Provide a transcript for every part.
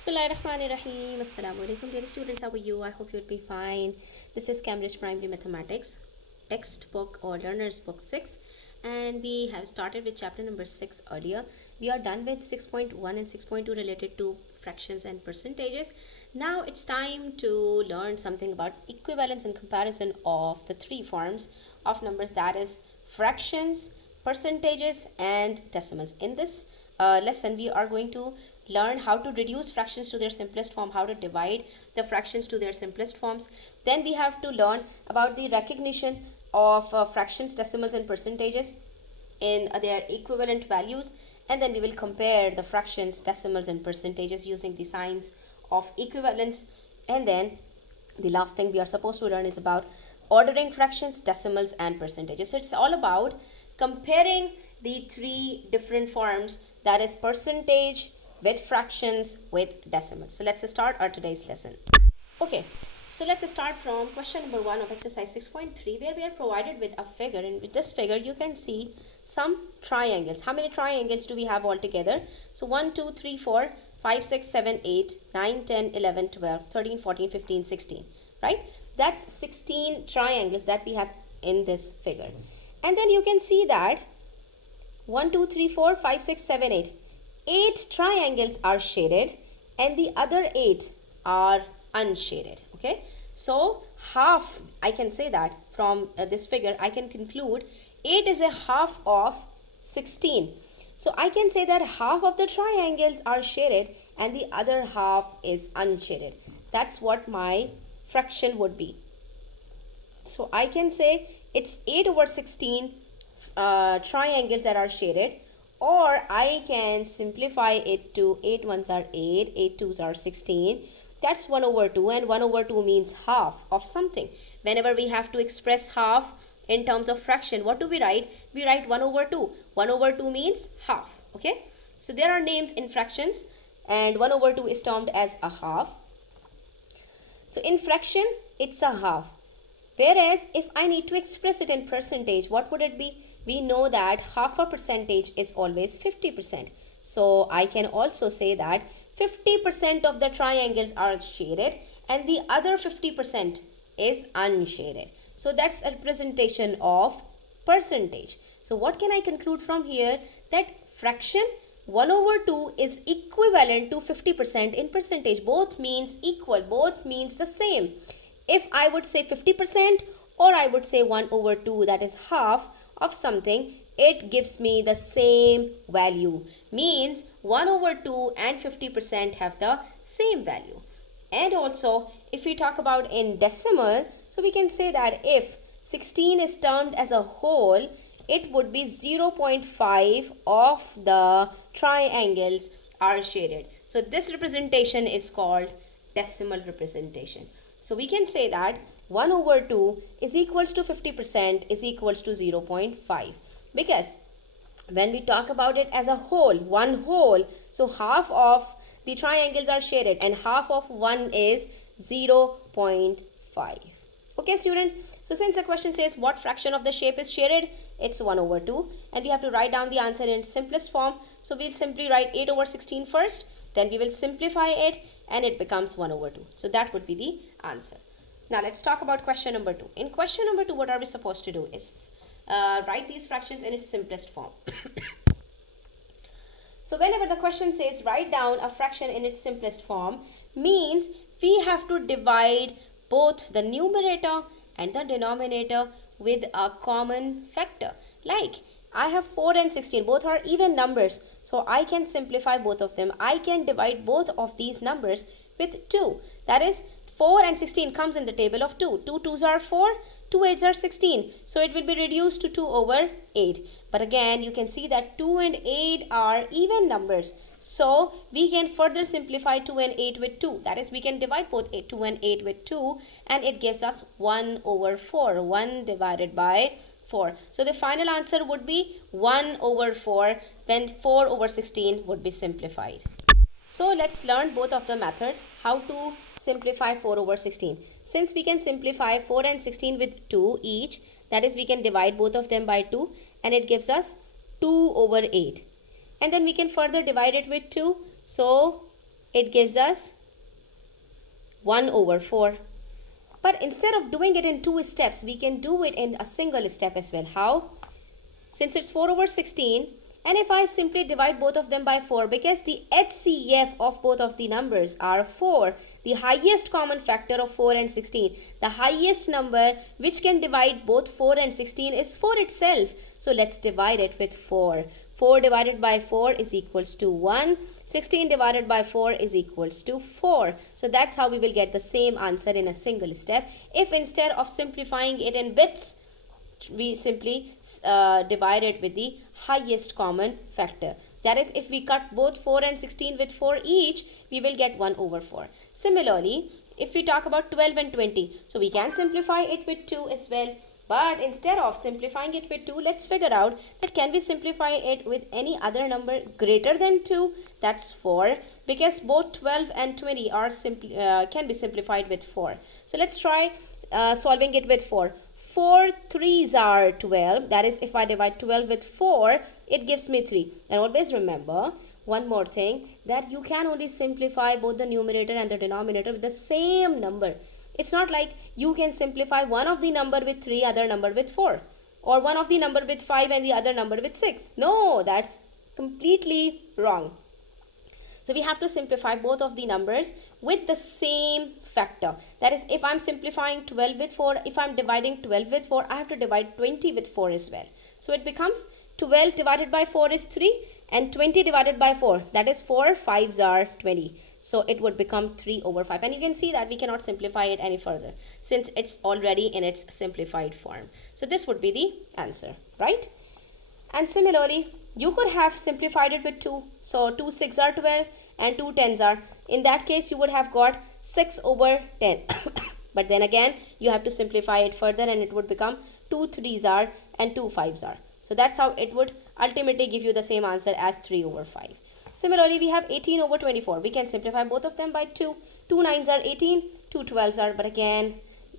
Bismillahirrahmanirrahim. Assalamu alaikum, dear students. How are you? I hope you'll be fine. This is Cambridge Primary Mathematics textbook or learner's book 6, and we have started with chapter number 6 earlier. We are done with 6.1 and 6.2 related to fractions and percentages. Now it's time to learn something about equivalence and comparison of the three forms of numbers, that is fractions, percentages and decimals. In this lesson we are going to learn how to reduce fractions to their simplest form, how to divide the fractions to their simplest forms. Then we have to learn about the recognition of fractions, decimals and percentages in their equivalent values, and then we will compare the fractions, decimals and percentages using the signs of equivalence. And then the last thing we are supposed to learn is about ordering fractions, decimals and percentages. So it's all about comparing the three different forms, that is percentage with fractions with decimals. So let's start our today's lesson. Okay, so let's start from question number 1 of exercise 6.3, where we are provided with a figure, and with this figure you can see some triangles. How many triangles do we have altogether? So 1 2 3 4 5 6 7 8 9 10 11 12 13 14 15 16, right? That's 16 triangles that we have in this figure. And then you can see that 1 2 3 4 5 6 7 8 8 triangles are shaded and the other 8 are unshaded. Okay, so half, I can say that from this figure I can conclude 8 is a half of 16. So I can say that half of the triangles are shaded and the other half is unshaded. That's what my fraction would be. So I can say it's 8 over 16 triangles that are shaded, or I can simplify it to 8 ones are 8, 8 twos are 16. That's 1 over 2, and 1 over 2 means half of something. Whenever we have to express half in terms of fraction, what do we write? We write 1 over 2. 1 over 2 means half. Okay, so there are names in fractions and 1 over 2 is termed as a half. So in fraction it's a half. Whereas if I need to express it in percentage, what would it be? We know that half a percentage is always 50%. So I can also say that 50% of the triangles are shaded and the other 50% is unshaded. So that's a representation of percentage. So what can I conclude from here? That fraction 1 over 2 is equivalent to 50% in percentage. Both means equal, both means the same. If I would say 50% or I would say 1 over 2, that is half of something, it gives me the same value. Means 1 over 2 and 50% have the same value. And also if we talk about in decimal, so we can say that if 16 is termed as a whole, it would be 0.5 of the triangles are shaded. So this representation is called decimal representation. So we can say that 1 over 2 is equals to 50% is equals to 0.5, because when we talk about it as a whole, one whole, so half of the triangles are shaded and half of one is 0.5. Okay students, so since the question says what fraction of the shape is shaded, it's 1 over 2, and we have to write down the answer in simplest form. So we'll simply write 8 over 16 first, then we will simplify it and it becomes 1 over 2. So that would be the answer. Now let's talk about question number 2. In question number 2, what are we supposed to do is write these fractions in its simplest form. So whenever the question says write down a fraction in its simplest form, means we have to divide both the numerator and the denominator with a common factor. Like I have 4 and 16, both are even numbers, so I can simplify both of them. I can divide both of these numbers with 2. That is 4 and 16 comes in the table of 2. 2 twos are 4, 2 8s are 16. So it will be reduced to 2 over 8. But again, you can see that 2 and 8 are even numbers. So we can further simplify 2 and 8 with 2. That is, we can divide both 2 and 8 with 2, and it gives us 1 over 4. 1 divided by 4. So the final answer would be 1 over 4 when 4 over 16 would be simplified. So let's learn both of the methods, how to simplify 4 over 16. Since we can simplify 4 and 16 with 2 each, that is, we can divide both of them by 2 and it gives us 2 over 8. And then we can further divide it with 2. So it gives us 1 over 4. But instead of doing it in 2 steps, we can do it in a single step as well. How? Since it's 4 over 16, and if I simply divide both of them by 4, because the HCF of both of the numbers are 4, the highest common factor of 4 and 16, the highest number which can divide both 4 and 16 is 4 itself. So let's divide it with 4. 4 divided by 4 is equals to 1. 16 divided by 4 is equals to 4. So that's how we will get the same answer in a single step. If instead of simplifying it in bits, we simply divide it with the highest common factor. That is, if we cut both 4 and 16 with 4 each, we will get 1 over 4. Similarly, if we talk about 12 and 20, so we can simplify it with 2 as well. But instead of simplifying it with 2, let's figure out that can we simplify it with any other number greater than 2? That's 4, because both 12 and 20 are can be simplified with 4. So let's try solving it with 4. 4 3s are 12. That is, if I divide 12 with 4, it gives me 3. And always remember one more thing, that you can only simplify both the numerator and the denominator with the same number. It's not like you can simplify one of the number with 3, other number with 4. Or one of the number with 5 and the other number with 6. No, that's completely wrong. So we have to simplify both of the numbers with the same factor. That is, if I'm simplifying 12 with 4, if I'm dividing 12 with 4, I have to divide 20 with 4 as well. So it becomes 12 divided by 4 is 3 and 20 divided by 4, that is 4 5s are 20. So it would become 3 over 5. And you can see that we cannot simplify it any further since it's already in its simplified form. So this would be the answer, right? And similarly, you could have simplified it with 2. So 2 6 are 12 and 2 10s are. In that case, you would have got 6 over 10. But then again, you have to simplify it further and it would become 2 3s are and 2 5s are. So that's how it would ultimately give you the same answer as 3 over 5. Similarly, we have 18 over 24. We can simplify both of them by 2. 2 9s are 18, 2 12s are. But again,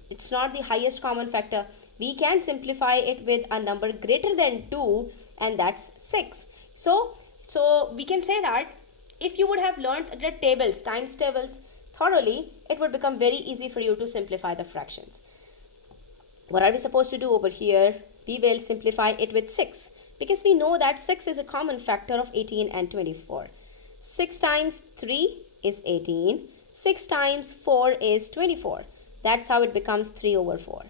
it's not the highest common factor. We can simplify it with a number greater than 2, and that's 6. So we can say that if you would have learned the tables, times tables thoroughly, it would become very easy for you to simplify the fractions. What are we supposed to do over here? We will simplify it with 6, because we know that 6 is a common factor of 18 and 24. 6 times 3 is 18. 6 times 4 is 24. That's how it becomes 3 over 4.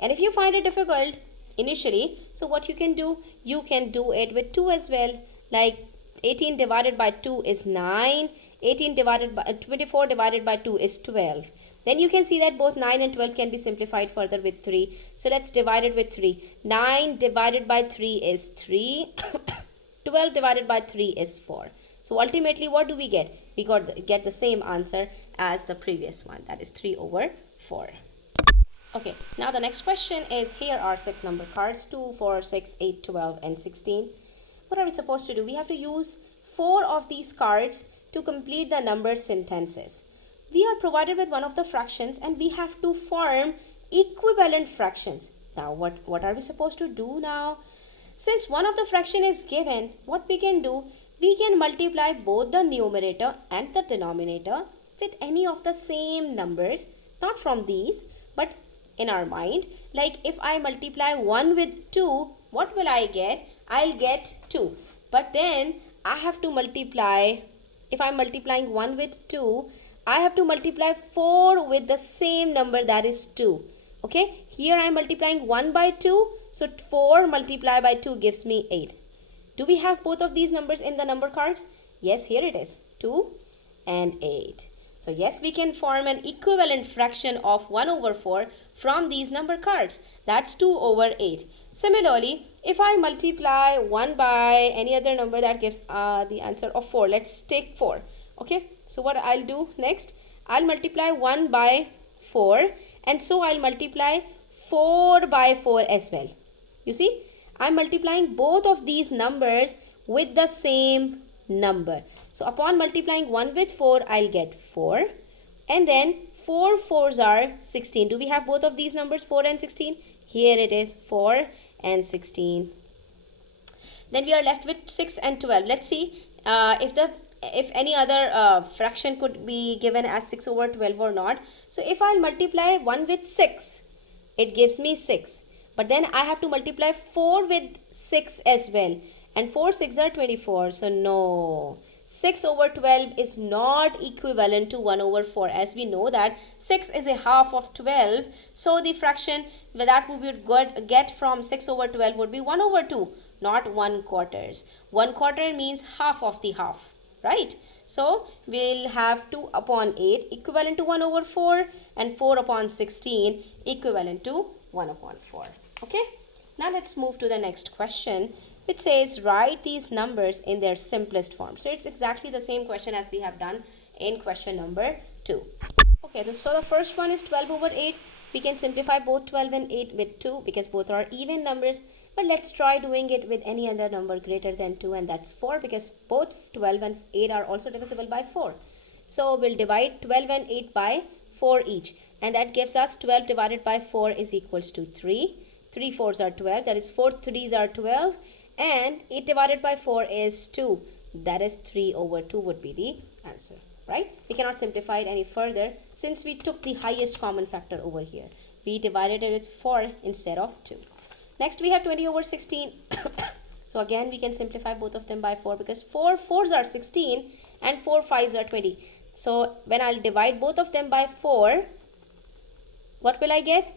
And if you find it difficult initially, so what you can do it with 2 as well. Like 18 divided by 2 is 9. 24 divided by 2 is 12. Then you can see that both 9 and 12 can be simplified further with 3. So let's divide it with 3. 9 divided by 3 is 3. 12 divided by 3 is 4. So ultimately, what do we get? We get the same answer as the previous one. That is 3 over 4. Okay, now the next question is, here are 6 number cards, 2, 4, 6, 8, 12 and 16. What are we supposed to do? We have to use 4 of these cards to complete the number sentences. We are provided with one of the fractions and we have to form equivalent fractions. Now what are we supposed to do now? Since one of the fraction is given, what we can do, we can multiply both the numerator and the denominator with any of the same numbers, not from these, but in our mind. Like if I multiply 1 with 2, what will I get? I'll get 2. But then I have to multiply, if I'm multiplying 1 with 2, I have to multiply 4 with the same number, that is 2. Okay, here I am multiplying 1 by 2, so 4 multiplied by 2 gives me 8. Do we have both of these numbers in the number cards? Yes, here it is, 2 and 8. So yes, we can form an equivalent fraction of 1 over 4 from these number cards. That's 2 over 8. Similarly, if I multiply 1 by any other number, that gives the answer of 4. Let's take 4. Okay, so what I'll do next, I'll multiply 1 by 4, and so I'll multiply 4 by 4 as well. You see, I'm multiplying both of these numbers with the same number. So upon multiplying 1 with 4, I'll get 4, and then 4 4s are 16. Do we have both of these numbers, 4 and 16? Here it is, 4 and 16. Then we are left with 6 and 12. Let's see if the if any other fraction could be given as 6 over 12 or not. So if I'll multiply 1 with 6, it gives me 6. But then I have to multiply 4 with 6 as well. And 4 6 are 24. So no. 6 over 12 is not equivalent to 1 over 4. As we know that 6 is a half of 12. So the fraction that we would get from 6 over 12 would be 1 over 2. Not 1 quarters. 1 quarter means half of the half. Right? So we'll have 2 upon 8 equivalent to 1 over 4 and 4 upon 16 equivalent to 1 upon 4. Okay? Now let's move to the next question, which says write these numbers in their simplest form. So it's exactly the same question as we have done in question number 2. Okay, so the first one is 12 over 8. We can simplify both 12 and 8 with 2 because both are even numbers. But let's try doing it with any other number greater than 2, and that's 4, because both 12 and 8 are also divisible by 4. So we'll divide 12 and 8 by 4 each, and that gives us 12 divided by 4 is equals to 3. 3 fours are 12, that is 4 threes are 12, and 8 divided by 4 is 2, that is 3 over 2 would be the answer, right? We cannot simplify it any further since we took the highest common factor over here. We divided it with 4 instead of 2. Next we have 20 over 16. So again we can simplify both of them by 4 because 4 fours are 16 and 4 fives are 20. So when I'll divide both of them by 4, what will I get?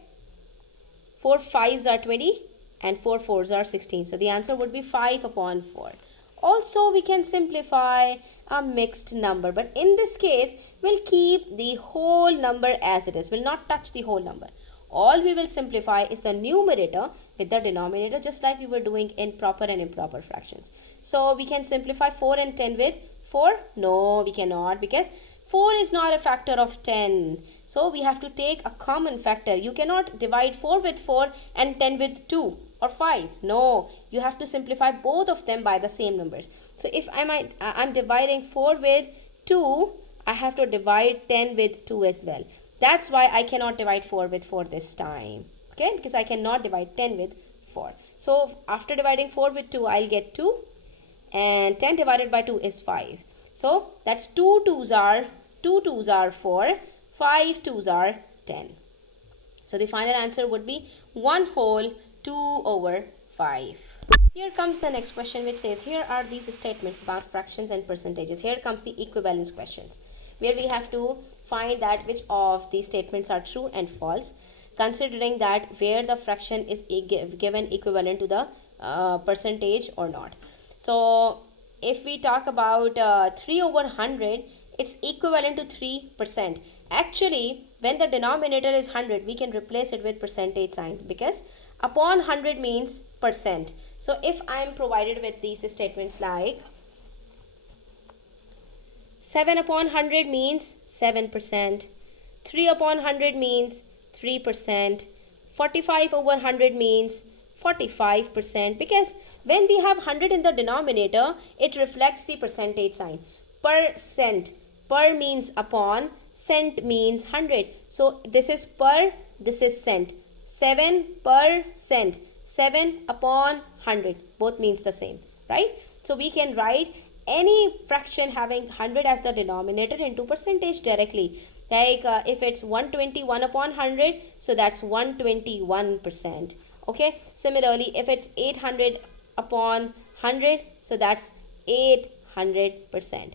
4 fives are 20 and 4 fours are 16. So the answer would be 5 upon 4. Also we can simplify a mixed number, but in this case we'll keep the whole number as it is. We'll not touch the whole number. All we will simplify is the numerator with the denominator, just like we were doing in proper and improper fractions. So we can simplify 4 and 10 with 4. No, we cannot, because 4 is not a factor of 10. So we have to take a common factor. You cannot divide 4 with 4 and 10 with 2 or 5. No, you have to simplify both of them by the same numbers. So if I'm dividing 4 with 2, I have to divide 10 with 2 as well. That's why I cannot divide 4 with 4 this time. Okay, because I cannot divide 10 with 4. So after dividing 4 with 2, I'll get 2. And 10 divided by 2 is 5. So that's 2 twos are 4. 5 twos are 10. So the final answer would be 1 whole 2 over 5. Here comes the next question, which says here are these statements about fractions and percentages. Here comes the equivalence questions, where we have to find that which of these statements are true and false, considering that where the fraction is given equivalent to the percentage or not. So if we talk about 3 over 100, it's equivalent to 3%. Actually, when the denominator is 100, we can replace it with percentage sign, because upon 100 means percent. So if I am provided with these statements like 7 upon 100 means 7%, 3 upon 100 means 3%, 45 over 100 means 45%, because when we have 100 in the denominator, it reflects the percentage sign. Percent, per means upon, cent means 100. So this is per, this is cent. 7%, 7 upon 100, both means the same, right? So we can write any fraction having 100 as the denominator into percentage directly. Like if it's 121 upon 100, so that's 121%. Okay, similarly if it's 800 upon 100, so that's 800%.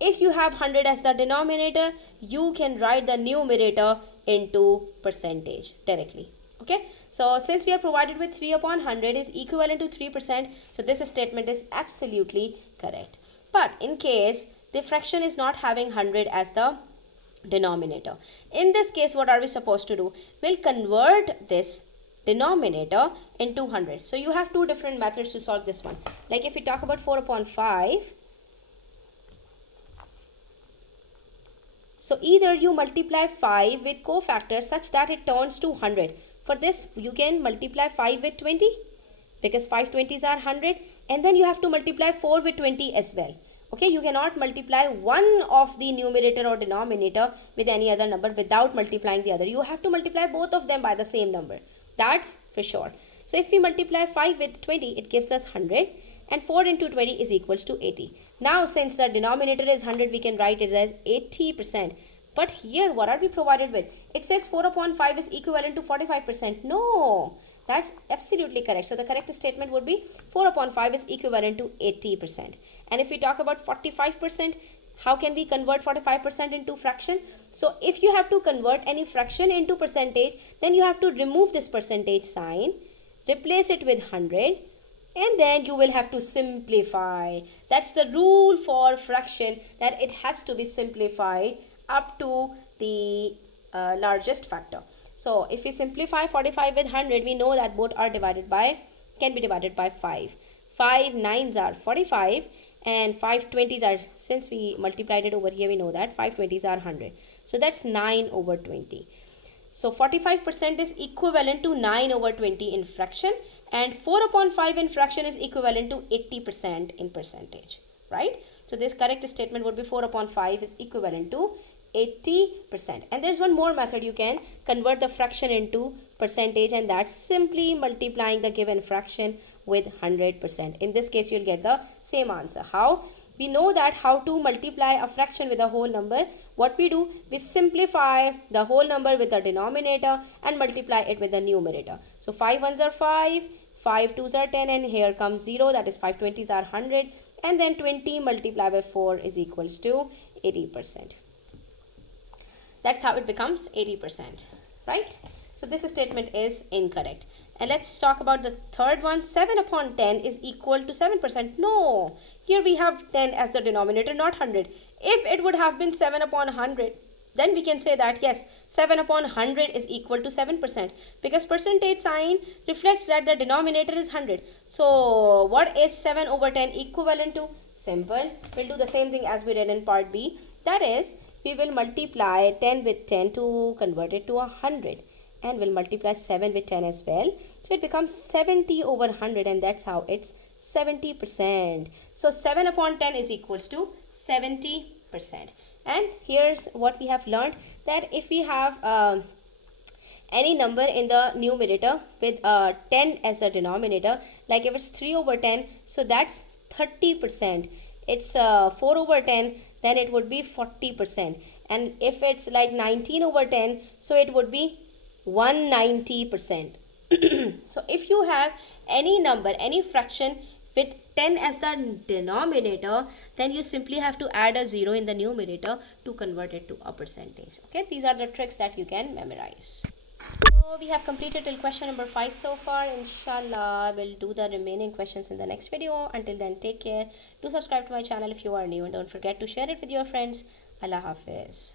If you have 100 as the denominator, you can write the numerator into percentage directly. Okay, so since we are provided with 3 upon 100 is equivalent to 3%, so this statement is absolutely correct. But in case the fraction is not having 100 as the denominator, in this case what are we supposed to do? We'll convert this denominator into 100. So you have two different methods to solve this one. Like if we talk about 4 upon 5, so either you multiply 5 with cofactors such that it turns to 100. For this, you can multiply 5 with 20, because 5 20s are 100, and then you have to multiply 4 with 20 as well. Okay, you cannot multiply one of the numerator or denominator with any other number without multiplying the other. You have to multiply both of them by the same number. That's for sure. So if we multiply 5 with 20, it gives us 100. and 4 into 20 is equals to 80. Now since the denominator is 100, we can write it as 80%. But here what are we provided with? It says 4 upon 5 is equivalent to 45%. No, that's absolutely correct. So the correct statement would be 4 upon 5 is equivalent to 80%. And if we talk about 45%, how can we convert 45% into fraction? So if you have to convert any fraction into percentage, then you have to remove this percentage sign, replace it with 100, and then you will have to simplify. That's the rule for fraction, that it has to be simplified up to the largest factor. So if we simplify 45 with 100, we know that both are can be divided by 5. 5 9s are 45 and 5 20s are, since we multiplied it over here, we know that 5 20s are 100. So that's 9 over 20. So 45% is equivalent to 9 over 20 in fraction, and 4 upon 5 in fraction is equivalent to 80% in percentage, right? So this correct statement would be 4 upon 5 is equivalent to 80%. And there's one more method you can convert the fraction into percentage, and that's simply multiplying the given fraction with 100%. In this case, you'll get the same answer. How? We know that how to multiply a fraction with a whole number. What we do, we simplify the whole number with the denominator and multiply it with the numerator. So 5 1s are 5, 5 2s are 10, and here comes 0, that is 5 20s are 100, and then 20 multiplied by 4 is equals to 80%. That's how it becomes 80%, right? So this statement is incorrect. And let's talk about the third one. 7 upon 10 is equal to 7%. No, here we have 10 as the denominator, not 100. If it would have been 7 upon 100, then we can say that yes, 7 upon 100 is equal to 7%, because percentage sign reflects that the denominator is 100. So what is 7 over 10 equivalent to? Simple. We'll do the same thing as we did in part B. That is, we will multiply 10 with 10 to convert it to 100. And we'll multiply 7 with 10 as well. So it becomes 70 over 100, and that's how it's 70%. So 7 upon 10 is equals to 70%. And here's what we have learned, that if we have any number in the numerator with 10 as the denominator, like if it's 3 over 10, so that's 30%. It's 4 over 10, then it would be 40%. And if it's like 19 over 10, so it would be 190%. So if you have any number, any fraction with 10 as the denominator, then you simply have to add a 0 in the numerator to convert it to a percentage. Okay, these are the tricks that you can memorize. So we have completed till question number 5 so far. Inshallah, we'll do the remaining questions in the next video. Until then, take care. Do subscribe to my channel if you are new, and don't forget to share it with your friends. Allah Hafiz.